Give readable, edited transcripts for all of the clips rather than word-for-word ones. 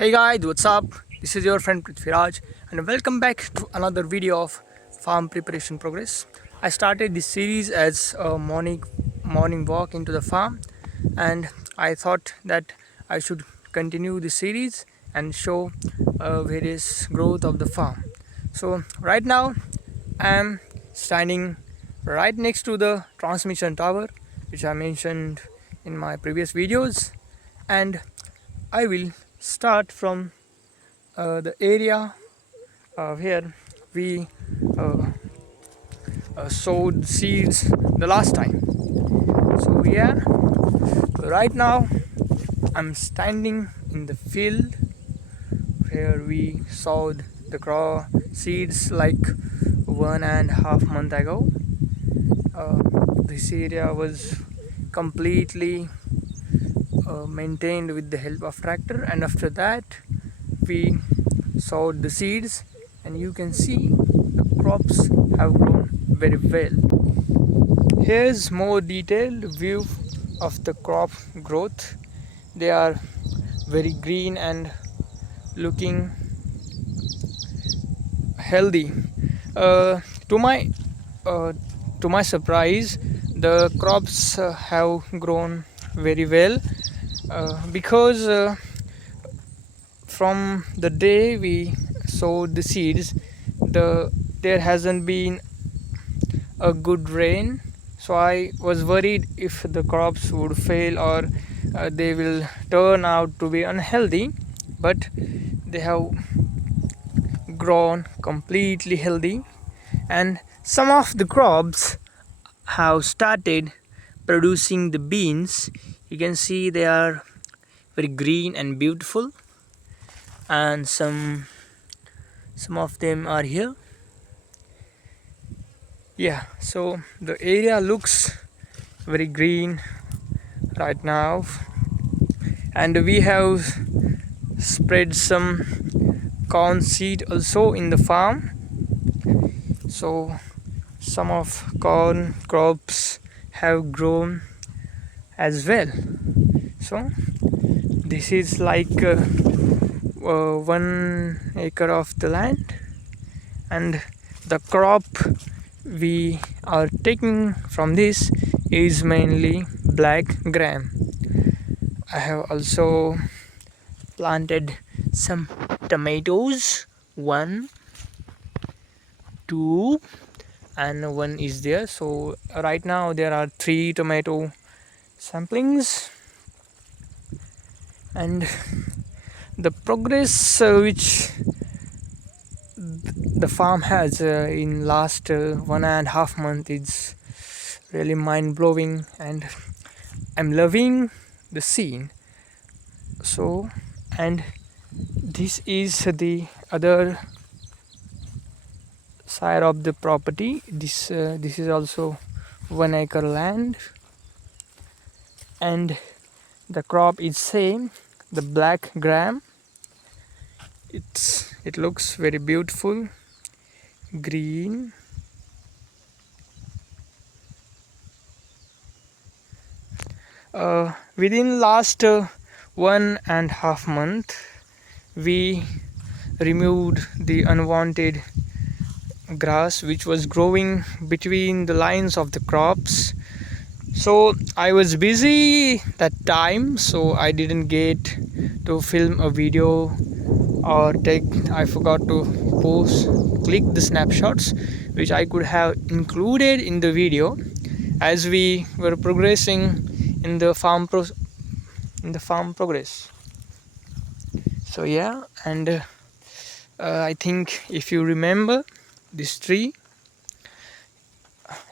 Hey guys, what's up? This is your friend Prithviraj and welcome back to another video of farm preparation progress. I started this series as a morning walk into the farm, and I thought that I should continue the series and show various growth of the farm. So right now I am standing right next to the transmission tower which I mentioned in my previous videos, and I will start from the area where we uh, sowed seeds the last time. So yeah, right now I'm standing in the field where we sowed the seeds like 1.5 months ago. Uh, this area was completely maintained with the help of tractor, and after that we sowed the seeds, and you can see the crops have grown very well. Here's more detailed view of the crop growth. They are very green and looking healthy. Uh, to my uh, to my surprise, the crops have grown very well because from the day we sowed the seeds, there hasn't been a good rain, so I was worried if the crops would fail or they will turn out to be unhealthy, but they have grown completely healthy, and some of the crops have started producing the beans. You can see they are very green and beautiful, and some of them are here. Yeah, so the area looks very green right now, and we have spread some corn seed also in the farm, so some of corn crops have grown as well. So this is like 1 acre of the land, and the crop we are taking from this is mainly black gram. I have also planted some tomatoes, 1, 2, and 1 is there. So right now there are 3 tomato samplings, and the progress which the farm has in last 1.5 months is really mind-blowing, and I'm loving the scene. So, and this is the other side of the property. This is also 1 acre land, and the crop is same, the black gram. It looks very beautiful, green. Within last 1.5 month, we removed the unwanted grass which was growing between the lines of the crops. So I was busy that time, so I didn't get to film a video or I forgot to click the snapshots which I could have included in the video as we were progressing in the farm progress. So yeah, and I think if you remember this tree,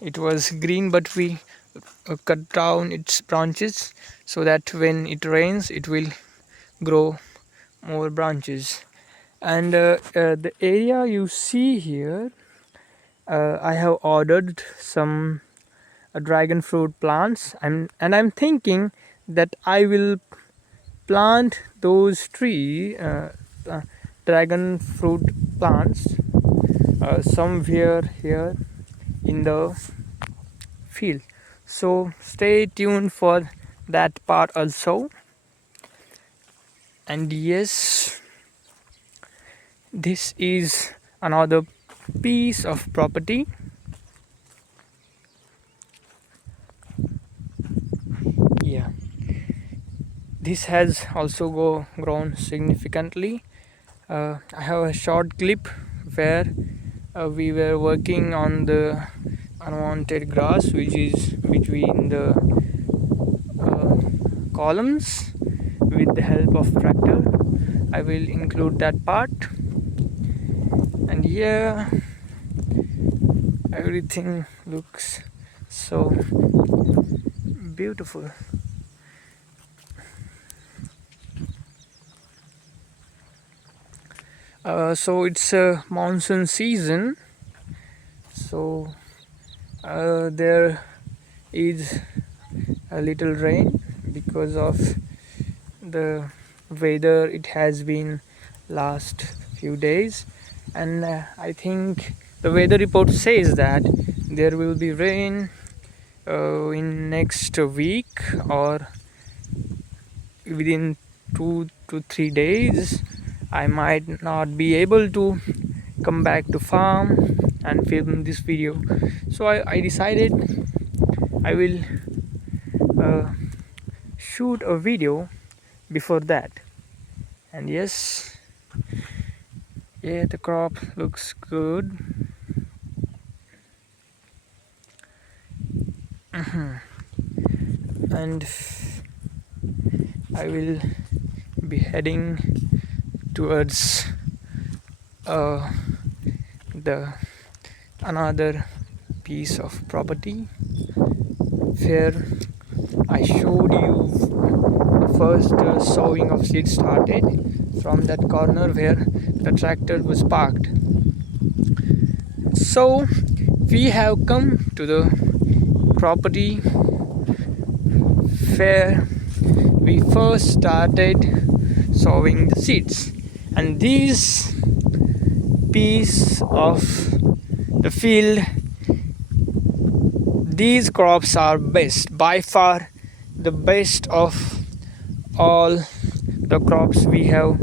it was green, but we cut down its branches so that when it rains it will grow more branches. And the area you see here, I have ordered some dragon fruit plants, and I'm thinking that I will plant those dragon fruit plants somewhere here in the field. So stay tuned for that part also. And yes, this is another piece of property. Yeah, this has also grown significantly. I have a short clip where we were working on the unwanted grass which is between the columns with the help of tractor. I will include that part. And here everything looks so beautiful. So it's a monsoon season, so there is a little rain because of the weather it has been last few days, and I think the weather report says that there will be rain in next week or within 2 to 3 days. I might not be able to come back to farm and film this video, so I decided I will shoot a video before that. And yes, yeah, the crop looks good. And I will be heading towards the another piece of property where I showed you the first sowing of seeds started from that corner where the tractor was parked. So we have come to the property where we first started sowing the seeds, and this piece of the field, these crops are best, by far the best of all the crops we have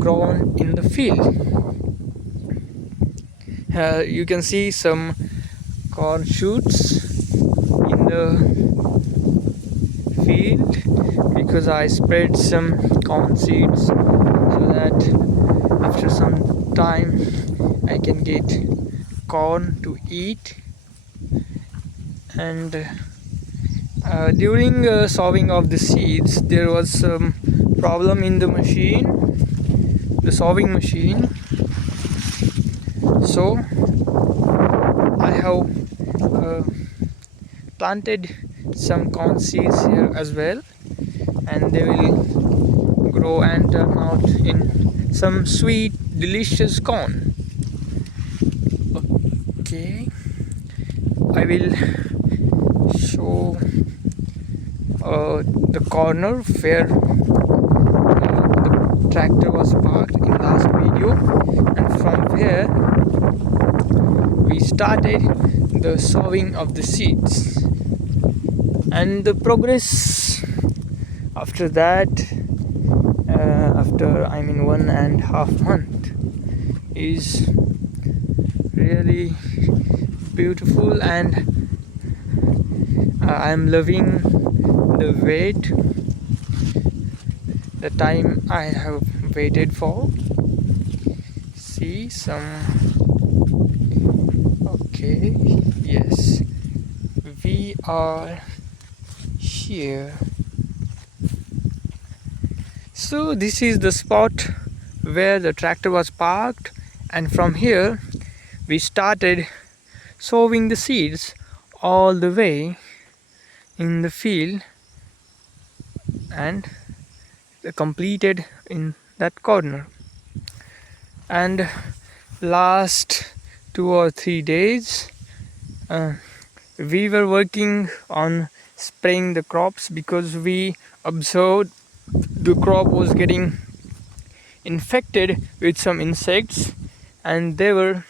grown in the field. You can see some corn shoots in the field because I spread some corn seeds so that after some time I can get corn to eat. And during sowing of the seeds there was some problem in the machine, the sowing machine, so I have planted some corn seeds here as well, and they will grow and turn out in some sweet delicious corn. Okay, I will show the corner where the tractor was parked in last video, and from where we started the sowing of the seeds. And the progress after that, after 1.5 months, is really beautiful, and I'm loving the wait, the time I have waited for. See some, okay, yes, we are here. So this is the spot where the tractor was parked, and from here we started sowing the seeds all the way in the field and completed in that corner. And last 2 or 3 days we were working on spraying the crops because we observed the crop was getting infected with some insects, and they were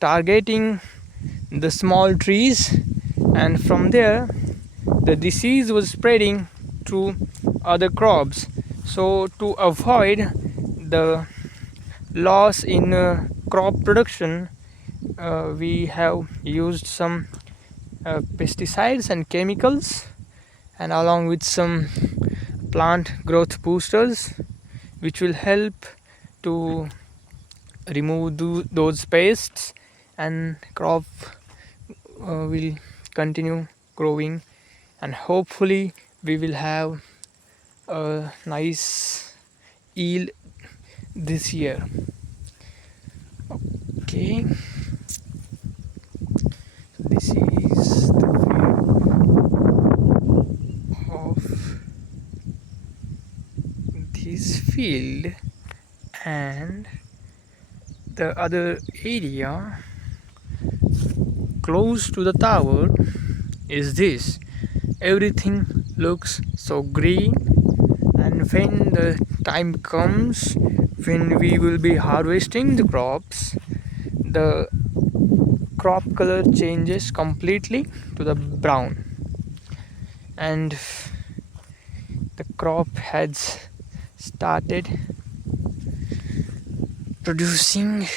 targeting the small trees, and from there the disease was spreading to other crops. So to avoid the loss in crop production, we have used some pesticides and chemicals, and along with some plant growth boosters, which will help to remove those pests, and crop will continue growing, and hopefully we will have a nice yield this year. Okay, this is the view of this field, and the other area close to the tower is this. Everything looks so green, and when the time comes when we will be harvesting the crops, the crop color changes completely to the brown, and the crop has started producing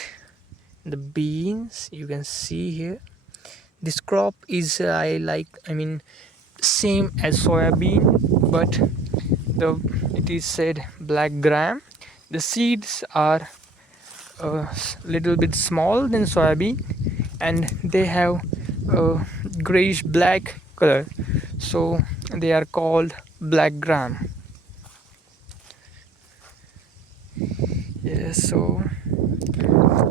the beans. You can see here, this crop is I mean same as soybean, but it is said black gram. The seeds are a little bit small than soybean, and they have a grayish black color, so they are called black gram. Yes, so,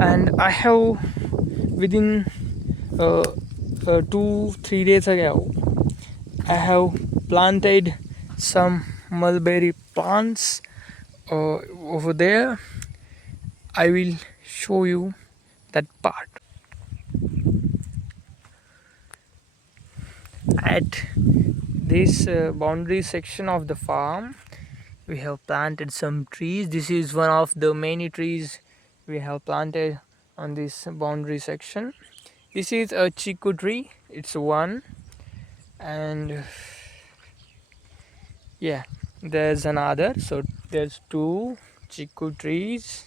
and I have within 2-3 days ago, I have planted some mulberry plants over there. I will show you that part. At this boundary section of the farm, we have planted some trees. This is one of the many trees we have planted on this boundary section. This is a chiku tree, it's one, and yeah, there's another, so there's two chiku trees,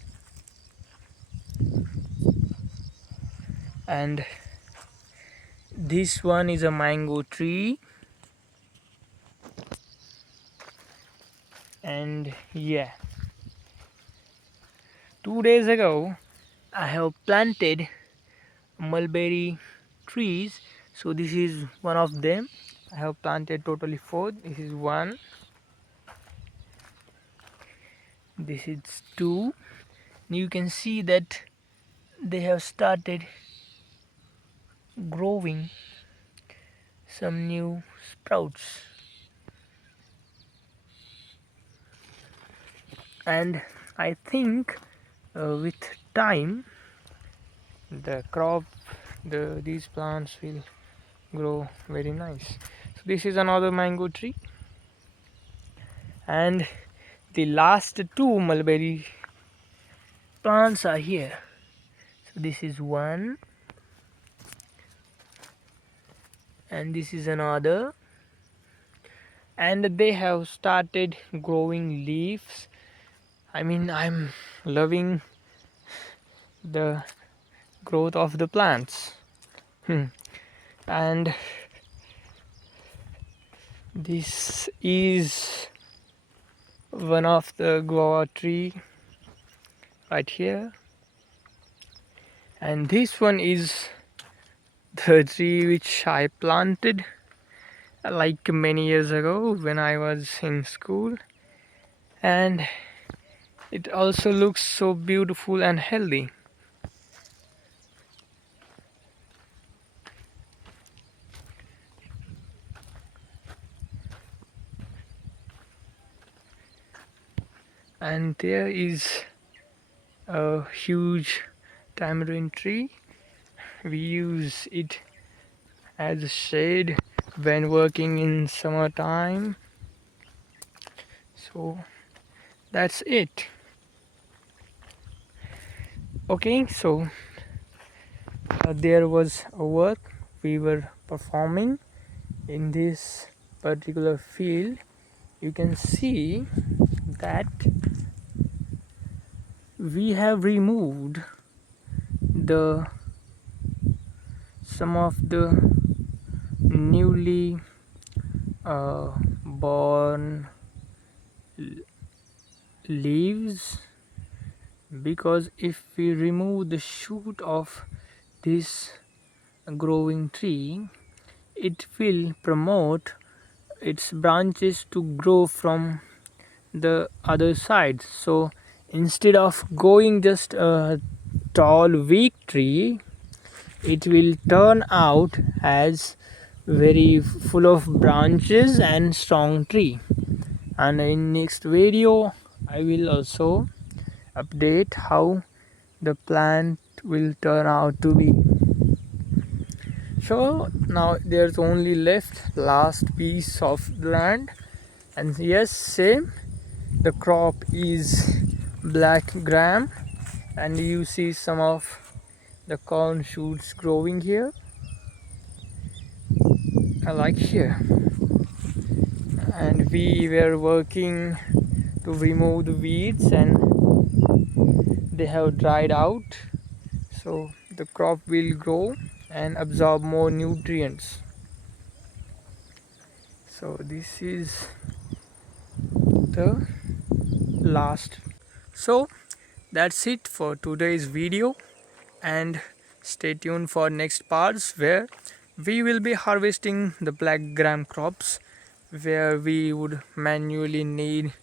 and this one is a mango tree. And yeah, 2 days ago I have planted mulberry trees, so this is one of them. I have planted totally 4. This is 1, this is 2. You can see that they have started growing some new sprouts, and I think with time the crop, these plants will grow very nice. So this is another mango tree, and the last 2 mulberry plants are here. So this is one, and this is another, and they have started growing leaves. I mean, I'm loving the growth of the plants. And this is one of the guava tree right here, and this one is the tree which I planted like many years ago when I was in school, and it also looks so beautiful and healthy. And there is a huge tamarind tree. We use it as a shade when working in summertime. So that's it. Okay, so there was a work we were performing in this particular field. You can see that we have removed the some of the newly born leaves, because if we remove the shoot of this growing tree, it will promote its branches to grow from the other side. So instead of going just a tall weak tree, it will turn out as very full of branches and strong tree. And in next video I will also update how the plant will turn out to be. So now there's only left last piece of land, and yes, same, the crop is black gram, and you see some of the corn shoots growing here, like here. And we were working to remove the weeds, and they have dried out, so the crop will grow and absorb more nutrients. So this is the last. So that's it for today's video, and stay tuned for next parts where we will be harvesting the black gram crops, where we would manually need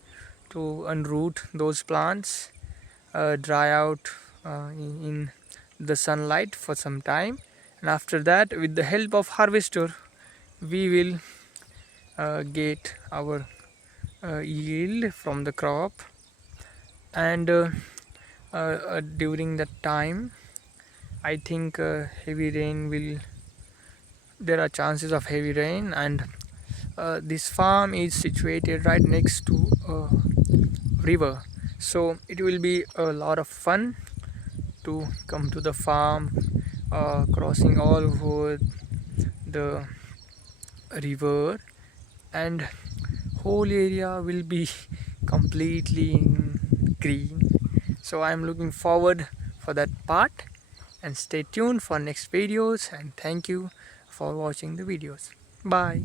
to unroot those plants, dry out in the sunlight for some time, and after that with the help of harvester we will get our yield from the crop. And during that time I think heavy rain will, there are chances of heavy rain, and this farm is situated right next to a river, so it will be a lot of fun to come to the farm, crossing all over the river, and whole area will be completely in green. So I'm looking forward for that part, and stay tuned for next videos, and thank you for watching the videos. Bye.